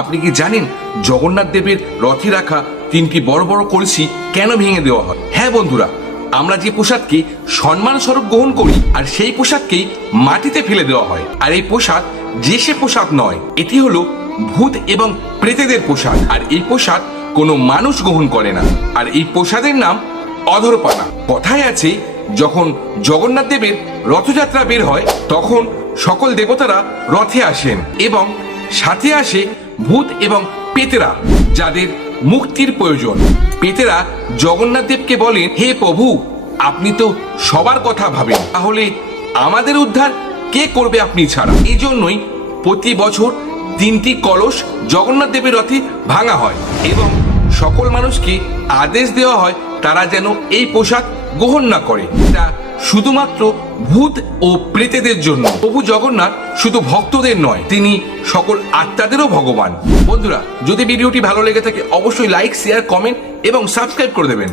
আপনি কি জানেন জগন্নাথ দেবের রথে রাখা তিনটি বড় বড় কলসি কেন ভেঙে দেওয়া হয়? হ্যাঁ বন্ধুরা, আমরা যে প্রসাদকে সম্মান স্বরূপ গ্রহণ করি আর সেই প্রসাদকেই মাটিতে ফেলে দেওয়া হয়। আর এই প্রসাদ যে সে প্রসাদ নয়, এটি হলো ভূত এবং প্রেতেদের প্রসাদ। আর এই প্রসাদ কোনো মানুষ গ্রহণ করে না। আর এই প্রসাদের নাম অধরপানা। কথায় আছে, যখন জগন্নাথ দেবের রথযাত্রা বের হয় তখন সকল দেবতারা রথে আসেন এবং সাথে আসে ভূত এবং পেতেরা, যাদের মুক্তির প্রয়োজন। পেতেরা জগন্নাথ দেবকে বলেন, হে প্রভু, আপনি তো সবার কথা ভাবেন, তাহলে আমাদের উদ্ধার কে করবে আপনি ছাড়া? এই জন্যই প্রতি বছর 3টি কলস জগন্নাথ দেবের রথে ভাঙা হয় এবং সকল মানুষকে আদেশ দেওয়া হয় তারা যেন এই প্রসাদ গ্রহণ না করে। এটা শুধুমাত্র ভূত ও প্রেতেদের জন্য। প্রভু জগন্নাথ শুধু ভক্তদের নয়, তিনি সকল আত্মাদেরও ভগবান। বন্ধুরা, যদি ভিডিওটি ভালো লেগে থাকে অবশ্যই লাইক, শেয়ার, কমেন্ট এবং সাবস্ক্রাইব করে দেবেন।